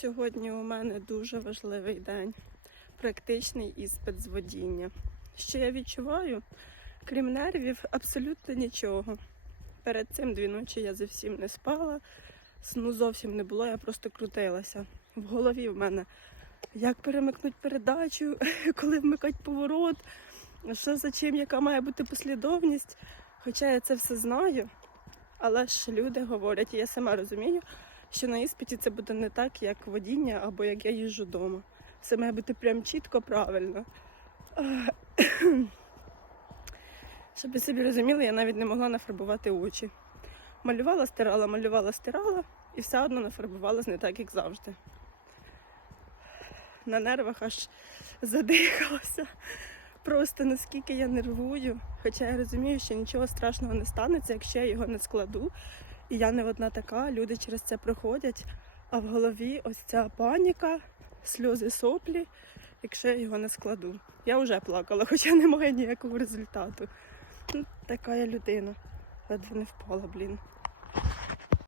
Сьогодні у мене дуже важливий день, практичний іспит з водіння. Що я відчуваю? Крім нервів, абсолютно нічого. Перед цим дві ночі я зовсім не спала, сну зовсім не було, я просто крутилася. В голові в мене як перемикнути передачу, коли вмикати поворот, що за чим, яка має бути послідовність. Хоча я це все знаю, але ж люди говорять, і я сама розумію, що на іспиті це буде не так, як водіння або як я їжджу вдома. Все має бути прям чітко, правильно. Щоб ви собі розуміли, я навіть не могла нафарбувати очі. Малювала, стирала, малювала, стирала і все одно нафарбувалась не так, як завжди. На нервах аж задихалася. Просто наскільки я нервую, хоча я розумію, що нічого страшного не станеться, якщо я його не складу. І я не одна така, люди через це проходять. А в голові ось ця паніка, сльози соплі, якщо я його не складу. Я вже плакала, хоча немає ніякого результату. Ну, така я людина. Ледве не впала, блін.